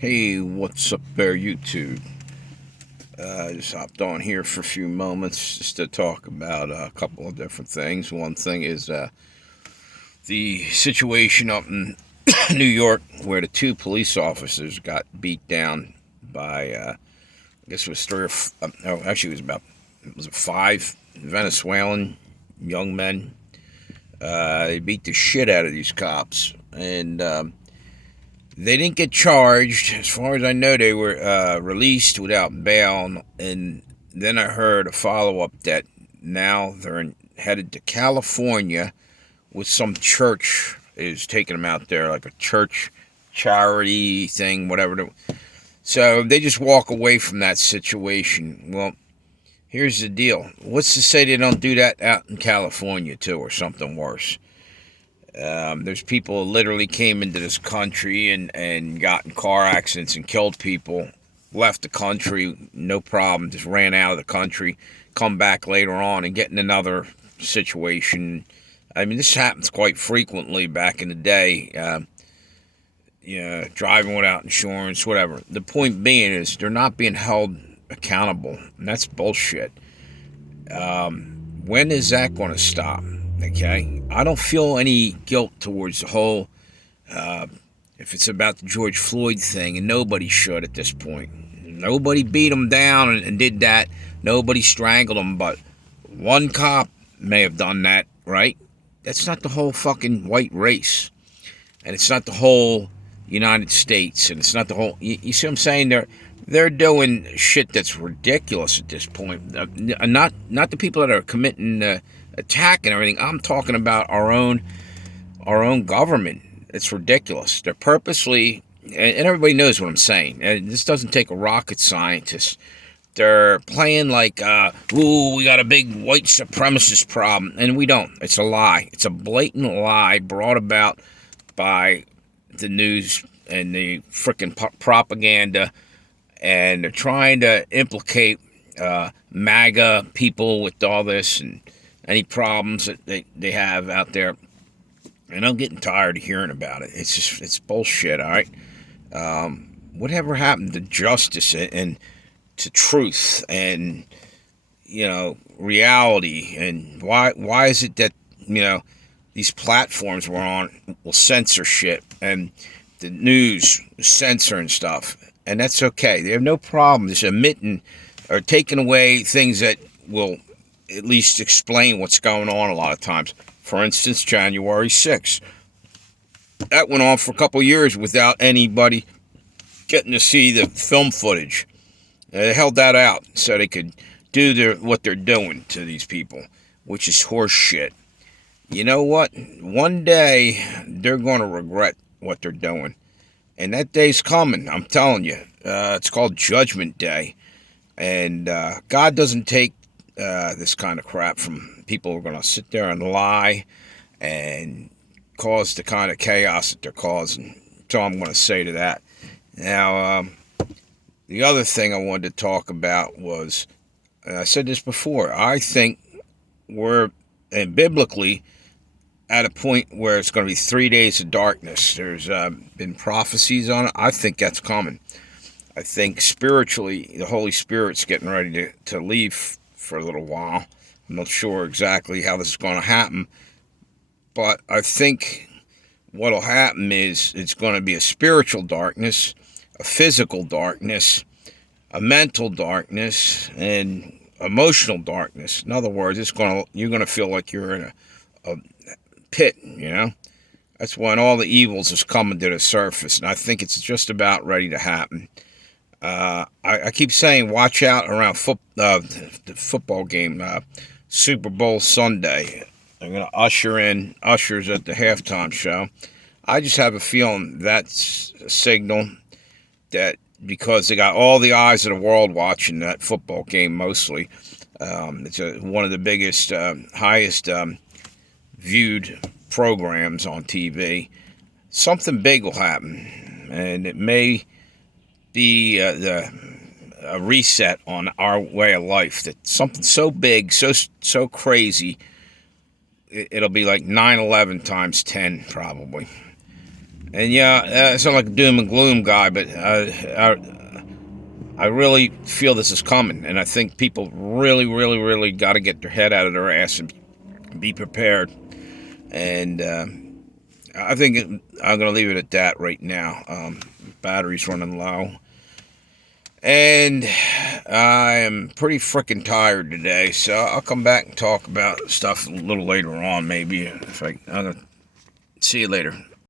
Hey, what's up there, YouTube? Just hopped on here for a few moments just to talk about a couple of different things. One thing is the situation up in New York where the two police officers got beat down by, I guess it was actually it was five Venezuelan young men. They beat the shit out of these cops, and they didn't get charged. As far as I know, they were released without bail. And then I heard a follow-up that now they're headed to California with some church is taking them out there, like a church charity thing, whatever. So they just walk away from that situation. Well, here's the deal. What's to say they don't do that out in California, too, or something worse? There's people who literally came into this country and got in car accidents and killed people, left the country, no problem, just ran out of the country, come back later on and get in another situation. I mean, this happens quite frequently back in the day. Driving without insurance, whatever. The point being is they're not being held accountable, and that's bullshit. When is that going to stop? Okay, I don't feel any guilt towards the whole, if it's about the George Floyd thing, and nobody should at this point. Nobody beat him down and did that. Nobody strangled him, but one cop may have done that, right? That's not the whole fucking white race. And it's not the whole United States, and it's not the whole, you see what I'm saying? They're doing shit that's ridiculous at this point. Not the people that are committing attack and everything. I'm talking about our own government. It's ridiculous. They're purposely, and everybody knows what I'm saying. And this doesn't take a rocket scientist. They're playing like, we got a big white supremacist problem, and we don't. It's a lie. It's a blatant lie brought about by the news and the freaking propaganda, and they're trying to implicate MAGA people with all this and any problems that they have out there. And I'm getting tired of hearing about it. It's bullshit, all right? Whatever happened to justice and to truth and, reality? And why is it that, these platforms we're on will censor shit, and the news censor and stuff? And that's okay. They have no problem just admitting or taking away things that will at least explain what's going on a lot of times. For instance, January 6th. That went on for a couple years without anybody getting to see the film footage. They held that out so they could do what they're doing to these people, which is horse shit. You know what? One day, they're going to regret what they're doing. And that day's coming, I'm telling you. It's called Judgment Day. And God doesn't take this kind of crap from people who are going to sit there and lie and cause the kind of chaos that they're causing. That's all I'm going to say to that. Now, the other thing I wanted to talk about was, and I said this before, I think we're biblically at a point where it's going to be 3 days of darkness. There's been prophecies on it. I think that's coming. I think spiritually, the Holy Spirit's getting ready to leave for a little while. I'm not sure exactly how this is going to happen, but I think what'll happen is it's going to be a spiritual darkness, a physical darkness, a mental darkness, and emotional darkness. In other words, you're going to feel like you're in a pit, That's when all the evils is coming to the surface, and I think it's just about ready to happen. I keep saying watch out around the football game, Super Bowl Sunday. They're going to usher in ushers at the halftime show. I just have a feeling that's a signal that because they got all the eyes of the world watching that football game mostly. It's one of the biggest, highest viewed programs on TV. Something big will happen, and it may be a reset on our way of life. That something so big, so crazy, it'll be like 9/11 times 10 probably. And yeah, I sound like a doom and gloom guy, but I really feel this is coming, and I think people really, really, really got to get their head out of their ass and be prepared. And I think I'm going to leave it at that right now. Battery's running low. And I am pretty freaking tired today, so I'll come back and talk about stuff a little later on, maybe. I'm going to see you later.